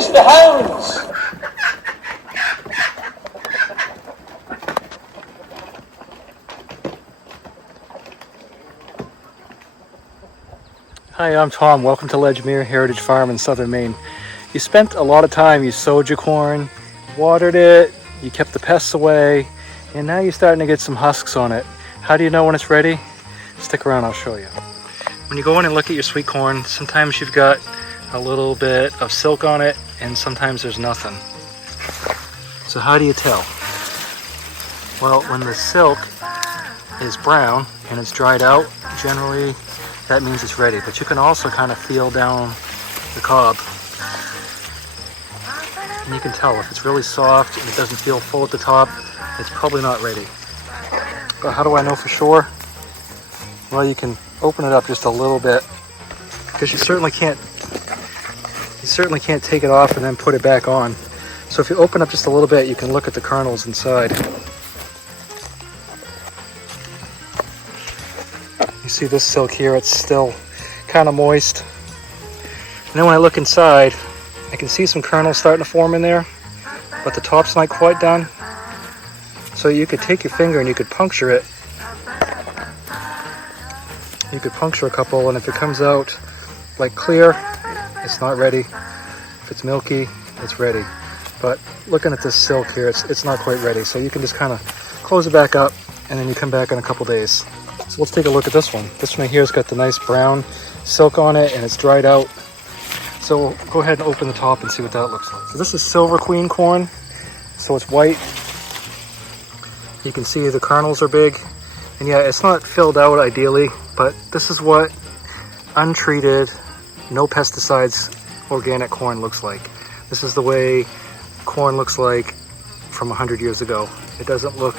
Release the hounds! Hi, I'm Tom. Welcome to Ledgemere Heritage Farm in southern Maine. You spent a lot of time, you sowed your corn, watered it, you kept the pests away, and now you're starting to get some husks on it. How do you know when it's ready? Stick around, I'll show you. When you go in and look at your sweet corn, sometimes you've got a little bit of silk on it, and sometimes there's nothing. So how do you tell? Well, when the silk is brown and it's dried out, generally that means it's ready. But you can also kind of feel down the cob, and you can tell if it's really soft and it doesn't feel full at the top, it's probably not ready. But how do I know for sure? Well, you can open it up just a little bit, because you certainly can't take it off and then put it back on. So if you open up just a little bit, you can look at the kernels inside. You see this silk here, it's still kind of moist. And then when I look inside, I can see some kernels starting to form in there, but the top's not quite done. So you could take your finger and you could puncture it. You could puncture a couple, and if it comes out like clear, it's not ready. If it's milky, it's ready. But looking at this silk here, it's not quite ready. So you can just kind of close it back up, and then you come back in a couple days. So let's take a look at this one. This one here has got the nice brown silk on it, and it's dried out. So we'll go ahead and open the top and see what that looks like. So this is Silver Queen corn. So it's white. You can see the kernels are big. And yeah, it's not filled out ideally, but this is what untreated, no pesticides, organic corn looks like. This is the way corn looks like from 100 years ago. It doesn't look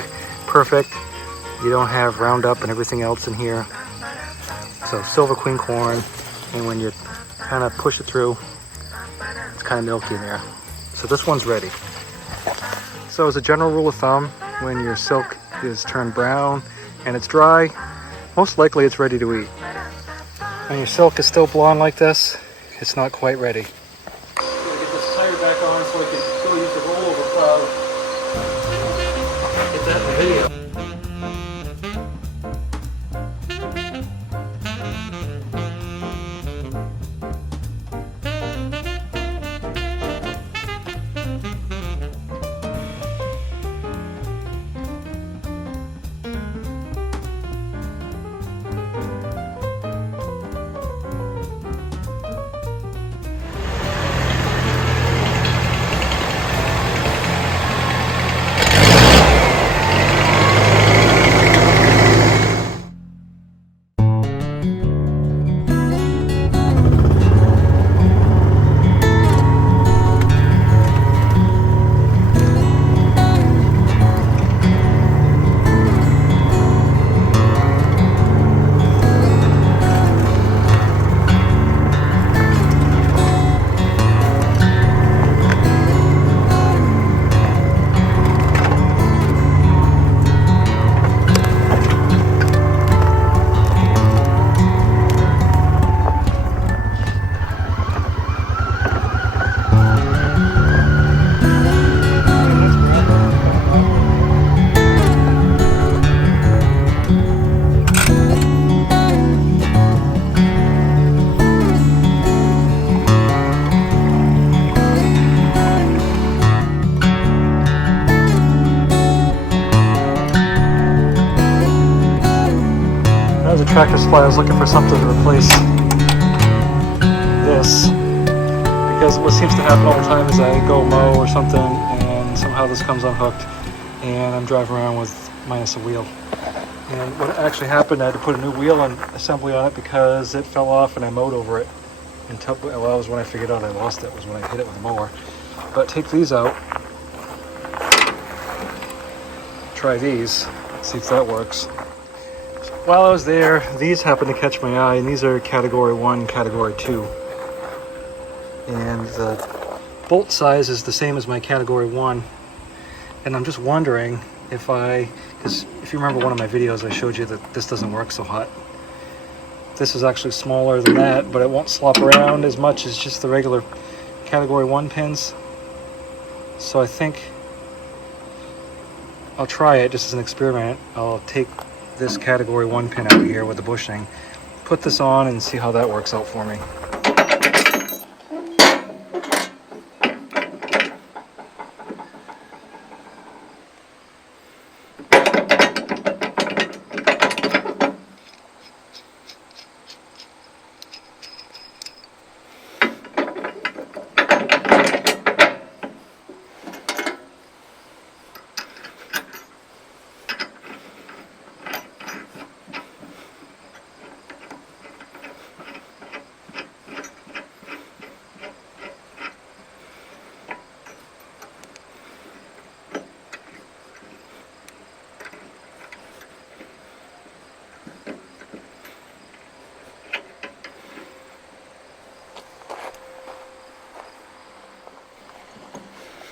perfect. You don't have Roundup and everything else in here. So Silver Queen corn, and when you kind of push it through, it's kind of milky in there. So this one's ready. So as a general rule of thumb, when your silk is turned brown and it's dry, most likely it's ready to eat. When your silk is still blonde like this, it's not quite ready. I'm going to get this tire back on so I can still use the rollover plow. Get that in the video. Tractor Supply, I was looking for something to replace this, because what seems to happen all the time is I go mow or something and somehow this comes unhooked and I'm driving around with minus a wheel. And what actually happened, I had to put a new wheel and assembly on it because it fell off and I mowed over it. Until, well, that was when I figured out I lost it, was when I hit it with a mower. But take these out, try these, see if that works. While I was there, these happened to catch my eye, and these are category 1, category 2. And the bolt size is the same as my category 1. And I'm just wondering if because if you remember one of my videos, I showed you that this doesn't work so hot. This is actually smaller than that, but it won't slop around as much as just the regular category 1 pins. So I think I'll try it just as an experiment. I'll take this category 1 pin out here with the bushing, put this on and see how that works out for me.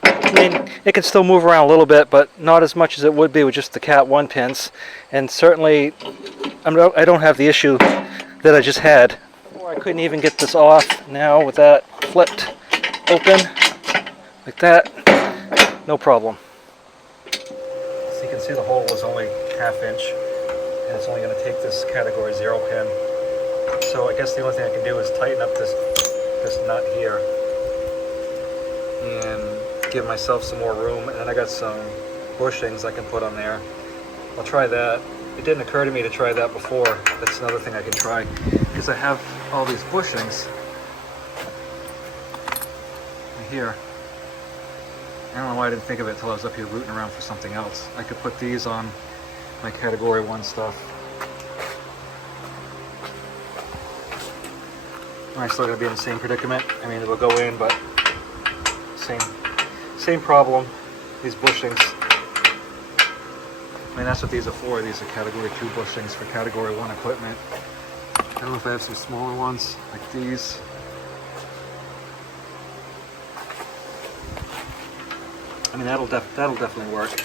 I mean, it can still move around a little bit, but not as much as it would be with just the Cat 1 pins. And certainly, I don't have the issue that I just had. I couldn't even get this off. Now with that flipped open, like that, no problem. So you can see the hole was only 1/2 inch, and it's only going to take this category 0 pin. So I guess the only thing I can do is tighten up this nut here and give myself some more room, and then I got some bushings I can put on there. I'll try that. It didn't occur to me to try that before. That's another thing I can try, because I have all these bushings right here. I don't know why I didn't think of it until I was up here rooting around for something else. I could put these on my category 1 stuff. Am I still going to be in the same predicament? I mean, it'll go in, but same problem, these bushings. I mean, that's what these are for. These are category 2 bushings for category 1 equipment. I don't know if I have some smaller ones like these. I mean, that'll definitely work.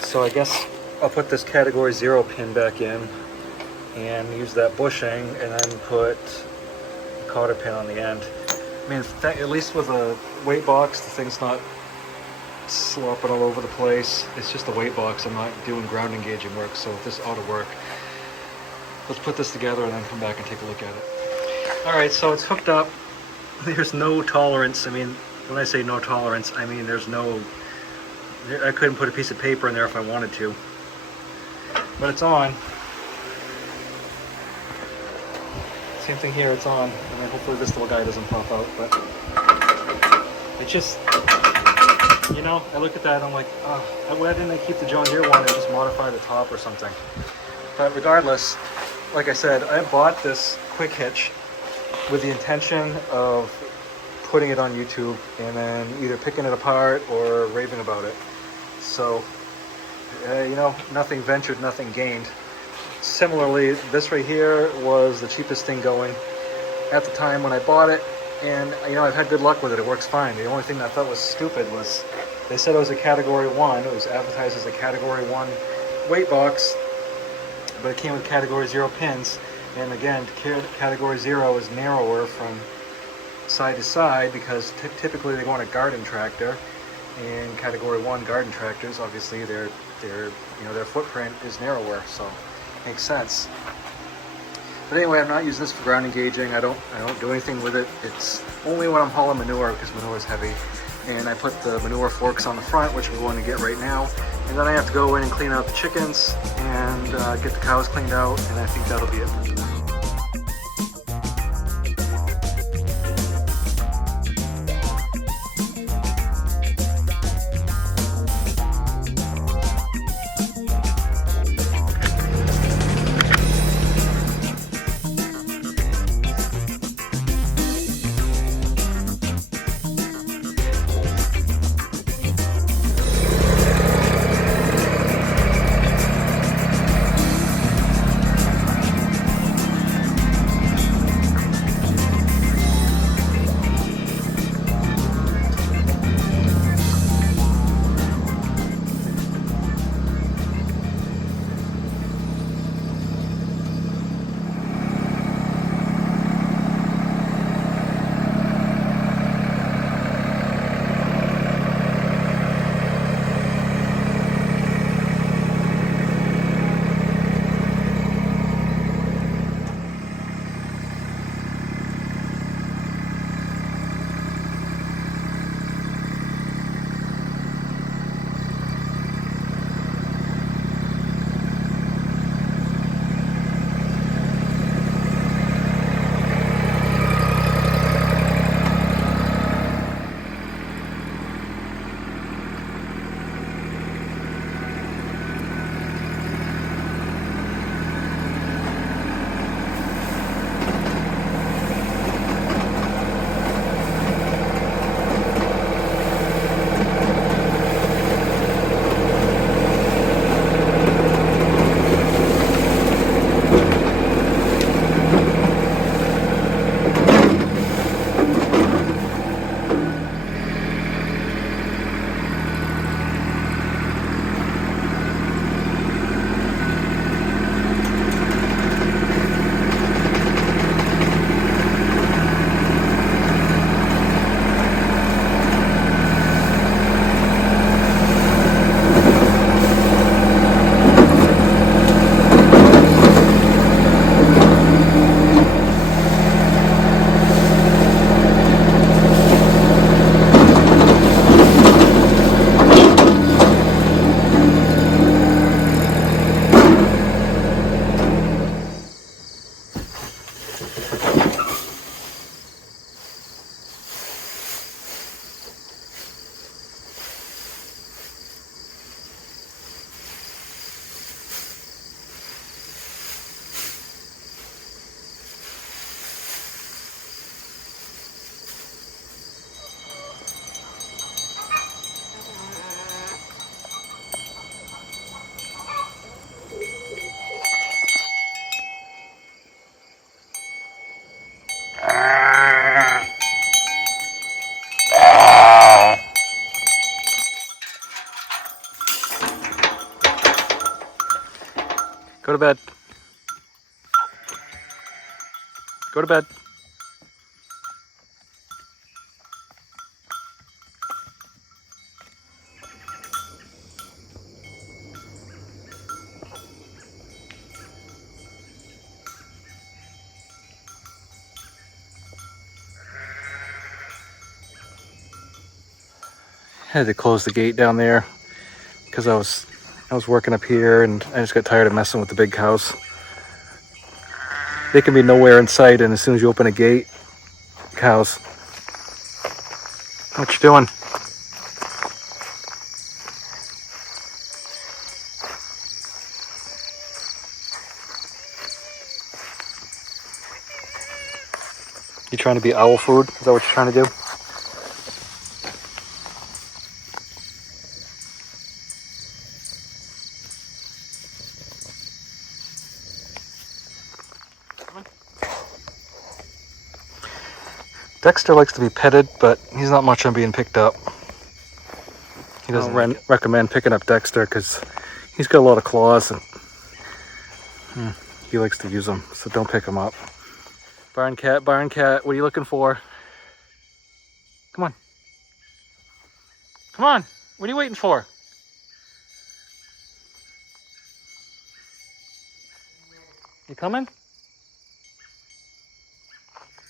So I guess I'll put this category 0 pin back in and use that bushing, and then put a cotter pin on the end. I mean, at least with a weight box, the thing's not slopping all over the place. It's just a weight box. I'm not doing ground engaging work, so this ought to work. Let's put this together and then come back and take a look at it. All right, so it's hooked up. There's no tolerance. I mean, when I say no tolerance, I mean there's no, I couldn't put a piece of paper in there if I wanted to. But it's on. Same thing here, it's on. I mean, hopefully this little guy doesn't pop out, but it just, you know, I look at that and I'm like, oh, why didn't I keep the John Deere one and just modify the top or something? But regardless, like I said, I bought this quick hitch with the intention of putting it on YouTube and then either picking it apart or raving about it. So, you know, nothing ventured, nothing gained. Similarly, this right here was the cheapest thing going at the time when I bought it, and you know, I've had good luck with it. It works fine. The only thing that I thought was stupid was they said it was a category 1. It was advertised as a category 1 weight box, but it came with category 0 pins. And again, category 0 is narrower from side to side because typically they go on a garden tractor, and category 1 garden tractors, obviously their footprint is narrower, so makes sense. But anyway, I'm not using this for ground engaging. I don't do anything with it. It's only when I'm hauling manure, because manure is heavy. And I put the manure forks on the front, which I'm going to get right now. And then I have to go in and clean out the chickens and get the cows cleaned out, and I think that'll be it. bed. Go to bed. I had to close the gate down there because I was working up here and I just got tired of messing with the big cows. They can be nowhere in sight, and as soon as you open a gate, cows. What you doing? You trying to be owl food? Is that what you're trying to do? Dexter likes to be petted, but he's not much on being picked up. He doesn't recommend picking up Dexter because he's got a lot of claws and he likes to use them, so don't pick him up. Barn cat, what are you looking for? Come on. Come on, what are you waiting for? You coming?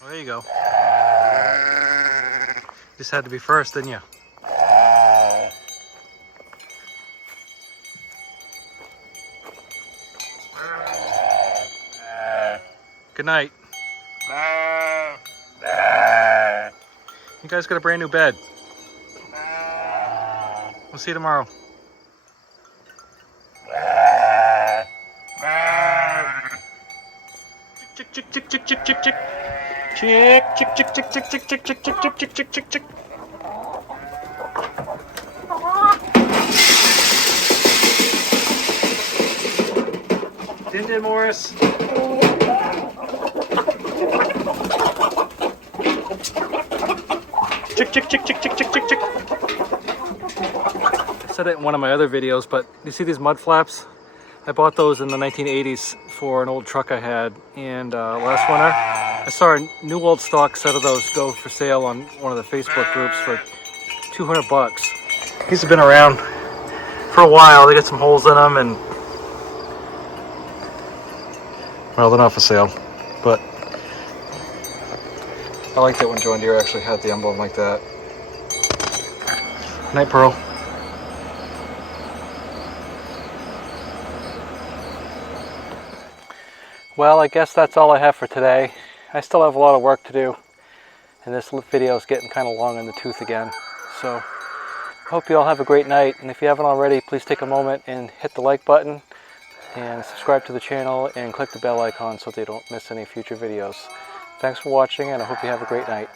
Oh, there you go. Just had to be first, didn't you? Good night. You guys got a brand new bed. We'll see you tomorrow. Chick, chick, chick, chick, chick, chick, chick. Chick, chick, chick, chick, chick, chick, chick, chick, chick, chick, chick, chick, chick. Din Morris. Chick, chick, chick, chick, chick, chick, chick, chick. I said it in one of my other videos, but you see these mud flaps? I bought those in the 1980s for an old truck I had, and last winter I saw a new old stock set of those go for sale on one of the Facebook groups for $200. These have been around for a while. They got some holes in them, and well, they're not for sale, but I liked it when John Deere actually had the emblem like that. Night, Pearl. Well, I guess that's all I have for today. I still have a lot of work to do, and this video is getting kind of long in the tooth again. So I hope you all have a great night, and if you haven't already, please take a moment and hit the like button and subscribe to the channel and click the bell icon so that you don't miss any future videos. Thanks for watching, and I hope you have a great night.